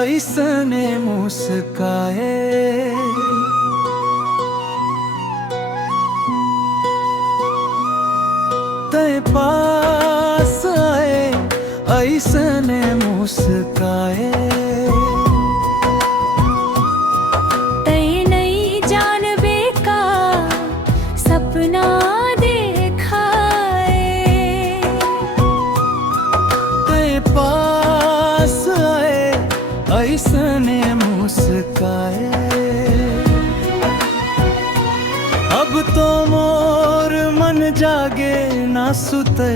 ऐसने मुस्काए, तेरे पास आए ऐसने मुस्काए। तय नहीं जानबे का सपना देखाए, तेरे पास आए ऐसने मुस्काए। अब तो मोर मन जागे ना सुते,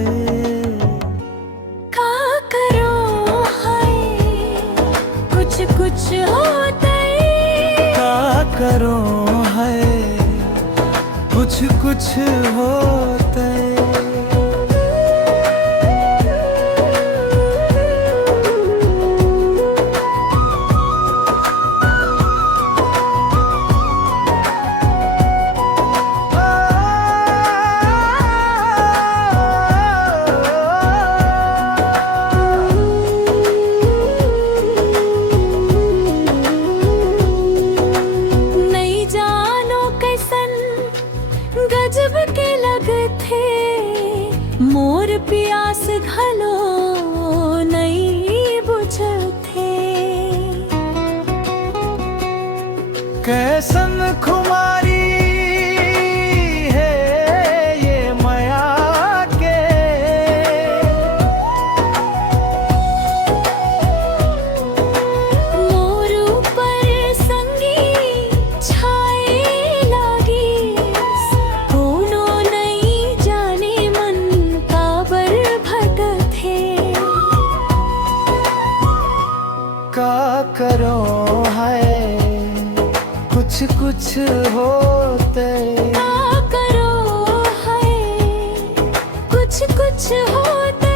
का करो हाय कुछ कुछ होता का करो है कुछ कुछ होते। नहीं जानो कैसन गजब के लगथे, मोर प्यास घलो नहीं बुझथे। कैसन खुमारी है ये माया के, मोर ऊपर संगी छाए लागी, कोनो नहीं जाने मन काबर भटथे। का करो है कुछ कुछ होते। का करो है कुछ कुछ होते।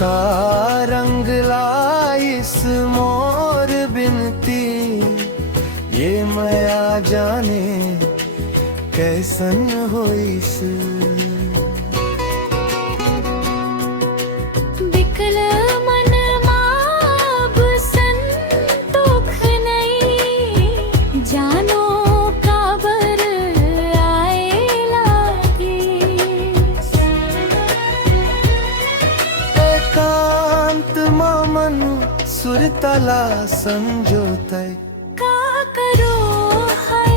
का रंग लाइस मोर बिनती, ये माया जाने कैसन होइस। बिकल मन माब संतोख नहीं, जानो काबर आए लागी। एकांत मन सुरतला संजोते। का करो है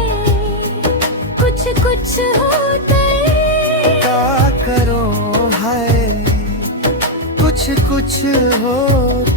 कुछ कुछ होते। का करो है कुछ कुछ होते।